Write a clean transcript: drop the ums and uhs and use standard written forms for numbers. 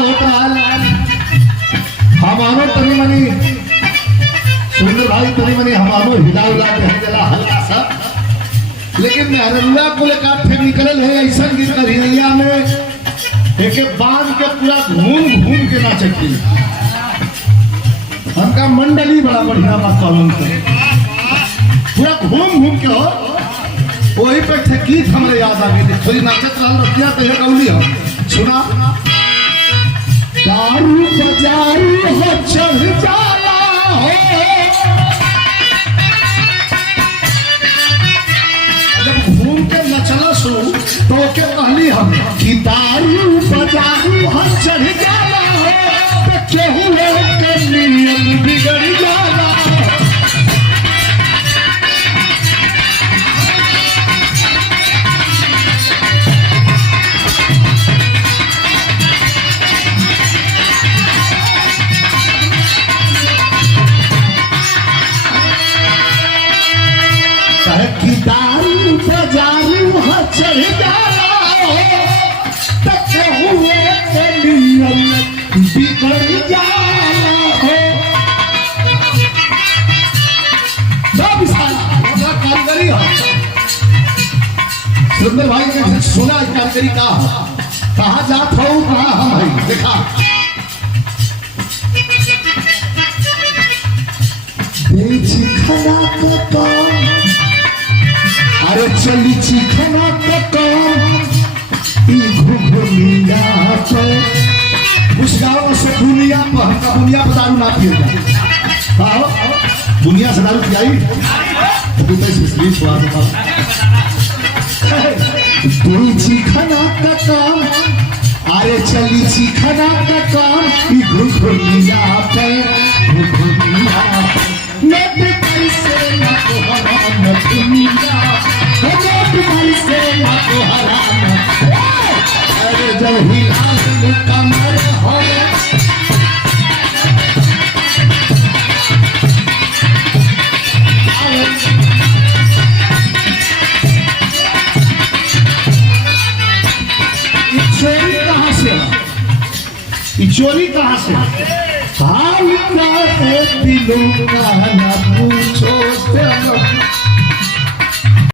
होता हमारो तनी मनी सुंदर भाई तनी मनी हमारो हिला उला के जला हल्का सा, लेकिन मेहरुआ को लेकर फिर निकल है ऐसा गिर कर हिलिया में एक बांध के पूरा घूम घूम के नाचे की हमका मंडली बड़ा बढ़िया बात कानून के पूरा घूम घूम के हो वही पे गीत हमारे याद आ गई थोड़ी नाचत लाल रतिया तो है गौली हम सुना दारू बजारू हो चढ़ जाला हो जब घूम के नचला सो तो के कहली हम कि दारू बजारू हो चढ़ जाला हो तो केहू के नियम बिगड़ जाला। दारू बजारू हो चढ़ जाला हो तो केहू के नियम बिगड़ जाला हो। कारीगरी हो सुंदर भाई ने सुना कारीगरी का कहाँ जात हो कहाँ हम भाई देखा बेची खला को काम अरे चली चिखना तो काम घुघुनिया पे उस गाँव से दुनिया पर का दुनिया पर दारू ना पिएगा आओ दुनिया से दारू पियाई तो तू इसलिए छुआ दो कोई चिखना का काम अरे चली चिखना का काम घुघुनिया पे घुघुनिया पे कैसे ना तो हराम दुनिया से ना तो हराम अरे जब हिलाल कमर हो चोरी कहाँ से चोरी कहाँ से हाल का है दिलों का ना पूछो से